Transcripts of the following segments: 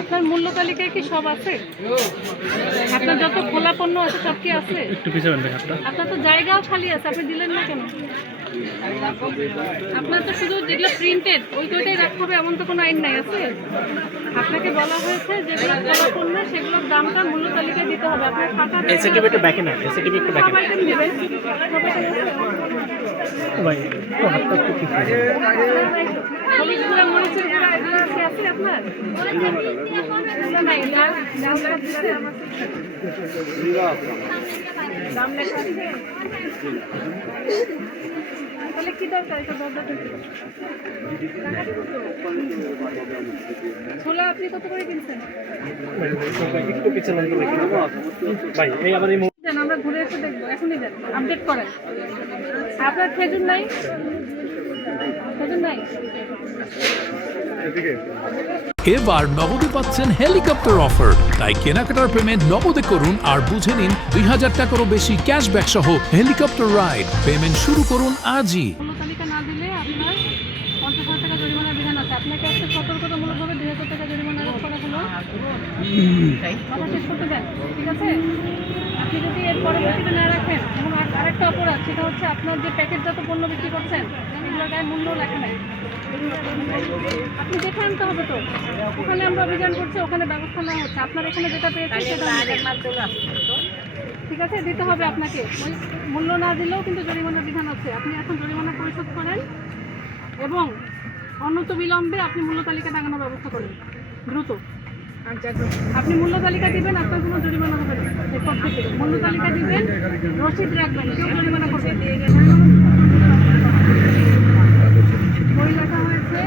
আপনার মূল্য তালিকায় কি সব আছে? আপনার যত খোলা পণ্য আছে সব কি আছে? একটু পিছাবেন ভাই হাতটা। আপনার তো জায়গাও খালি আছে, আপনি দিলেন না কেন? আপনার তো শুধু যেগুলো প্রিন্টেড ওইটাই রাখতে হবে এমন তো কোনো আইন নাই আছে। আপনাকে বলা হয়েছে যেগুলো খোলা পণ্য সেগুলোর দামটা মূল্য তালিকায় দিতে হবে। আপনার খাতা এসএটিভি একটু ব্যাকে না, এসএটিভি একটু ব্যাকে সব না। আইটেম দিবেন, সব আইটেম ভাই একটু হাতটা একটু পিছাবেন। হলুদ গুঁড়া মরিচের গুঁড়া এগুলো কি আছে আপনার? এগুলো নাই, লাল লাল সব দিচ্ছে। দাম লেখা আছে? তাহলে কি দরকার এটা দরকার কি? ছোলা আপনি কত করে কিনছেন? একটু পিছাবেন তো দেখি। ভাই এই আবার এই দেন আমরা ঘুরে এসে দেখবো, এখনই দেন, আপডেট করেন। আপনার খেজুর নাই? খেজুর নাই? এবার নগদে পাচ্ছেন হেলিকপ্টার অফার, তাই কেনাকাটার পেমেন্ট নগদে করুন আর বুঝে নিন ২০০০ টাকারও বেশি ক্যাশব্যাক সহ হেলিকপ্টার রাইড। পেমেন্ট শুরু করুন আজই। মূল্য তালিকা না দিলে আপনার ৫০,০০০ টাকা জরিমানার বিধান আছে। আপনাকে একটা সতর্কতামূলকভাবে ২০০০ টাকা জরিমানা আরোপ করা হলো। কথা শেষ করতে দেন, ঠিক আছে? আপনি যদি এর পরবর্তীতে না রাখেন, এবং আরেকটা অপরাধ, সেটা হচ্ছে আপনার যে প্যাকেটজাত পণ্য বিক্রি করছেন এগুলোর গায়ে মূল্য লেখা নেই। আপনি দেখে আনতে হবে তো, ওখানে আমরা অভিযান করছি, ওখানে ব্যবস্থা নেওয়া হচ্ছে। আপনার এখানে যেটা পেয়েছেন সেটা ঠিক আছে, দিতে হবে আপনাকে। ওই মূল্য না দিলেও কিন্তু জরিমানার বিধান আছে। আপনি এখন জরিমানা পরিশোধ করেন এবং অনন্ত বিলম্বে আপনি মূল্য তালিকা টাঙানোর ব্যবস্থা করেন দ্রুত। আপনি মূল্য তালিকা দিবেন, আপনার কোনো জরিমানা হবে না। এরপর থেকে মূল্য তালিকা দিবেন, রসিদ রাখবেন, কেউ জরিমানা করবে। বই লেখা হয়েছে,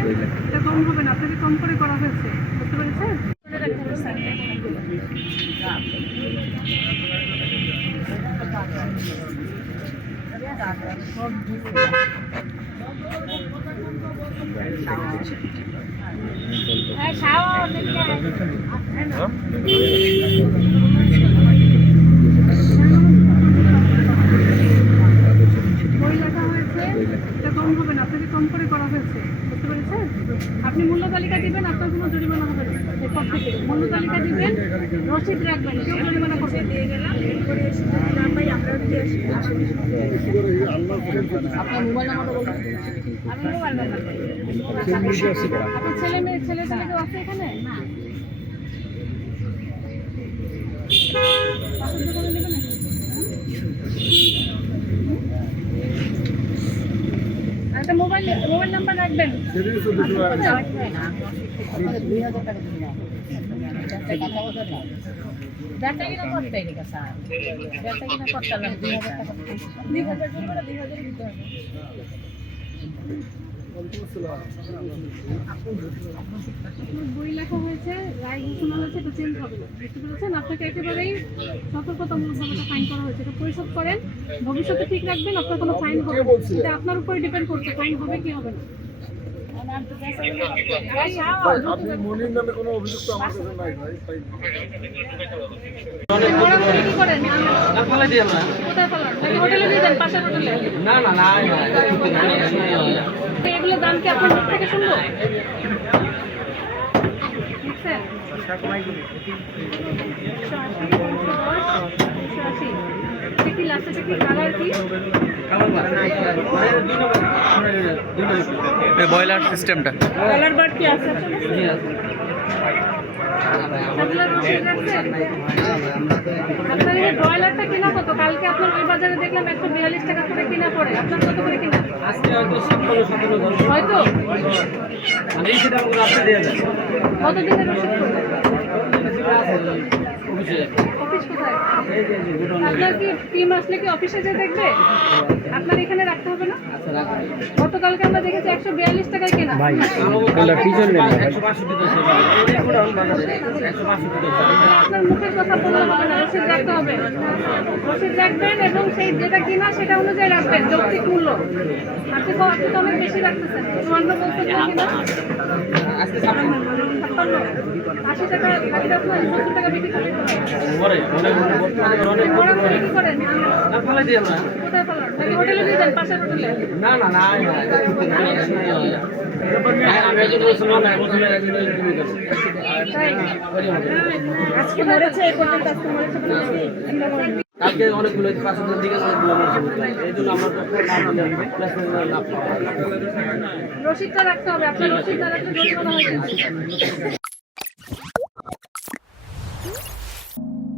এটা কম হবে না, আপনাকে কম করে করা হয়েছে, বুঝতে পেরেছেন? বই লেখা হয়েছে, এটা কম হবে না, আপনাকে কম করে করা হয়েছে, বুঝতে পেরেছেন? আপনি মূল্য তালিকা দিবেন, আপনার কোনো জরিমানা হবে না। এরপর থেকে মূল্য তালিকা দিবেন, রসিদ রাখবেন, কেউ জরিমানা করবে। আপনার মোবাইল নাম্বারটা বলুন। আমি মোবাইল নাম্বার আপনার ছেলে মেয়ে ছেলে কেউ আছে এখানে? না। পছন্দ করে নেবেন নাকি? একটা মোবাইল নাম্বার রাখবেন। বই লেখা হয়েছে, রায় ঘোষণা হয়েছে, এটা চেঞ্জ হবে না, বুঝতে পেরেছেন? আপনাকে একেবারেই সতর্কতামূলকভাবে ফাইন করা হয়েছে। এটা পরিশোধ করেন, ভবিষ্যতে ঠিক রাখবেন, আপনার কোনো ফাইন হবে না। এটা আপনার উপরে ডিপেন্ড করছে ফাইন হবে কি হবে না। আপনি মনির নামে কোনো অভিযোগ তো আমার কাছে নাই ভাই। কি করেন? কোথায় পালান? নাকি হোটেলে দিয়ে দেন, পাশের হোটেলে? এগুলোর দাম কি আপনার মুখ থেকে শুনবো? লিখছেন? 180, 180 কি লাস্টে কি কালার কি? বয়লার সিস্টেমটা কালার বার কি আছে? আপনার এই ব্রয়লারটা কিনা কত? কালকে আপনার ওই বাজারে দেখলাম 142 টাকা করে কিনা পড়ে, আপনার কত করে কিনা? হয়তো কতদিনের রসিদ করবে? অফিস কোথায়? আপনার কি টিম আসলে কি অফিসে যে দেখবে? আপনার এখানে রাখতে হবে না? গতকালকে আমরা দেখেছি 142 টাকায় কেনা। আপনার মুখের কথা বললে হবে না, রসিদ রাখতে হবে। রসিদ রাখবেন এবং সেই যেটা কিনা সেটা অনুযায়ী রাখবেন, যৌক্তিক মূল্য। আপনি তো অনেক বেশি রাখতেছেন, 54 বলছেন না কিনা? আজকে 56, 80 টাকা বাকি রাখলেন, 70 টাকা বিক্রি করেন। ওরা করে কি করেন? কোথায় ফেলান? নাকি হোটেলে দিয়ে দেন, পাশের হোটেলে? না আমি একজন মুসলমান না, মুসলমান একজন তাই? আজকে মরেছে, কোনটা আজকে মরেছে বলে নাকি? কালকে অনেকগুলো 500 দিকে অনেকগুলো এই জন্য আমরা রসিদটা রাখতে হবে, আপনার রসিদ না রাখলে জরিমানা হয়ে যাবে।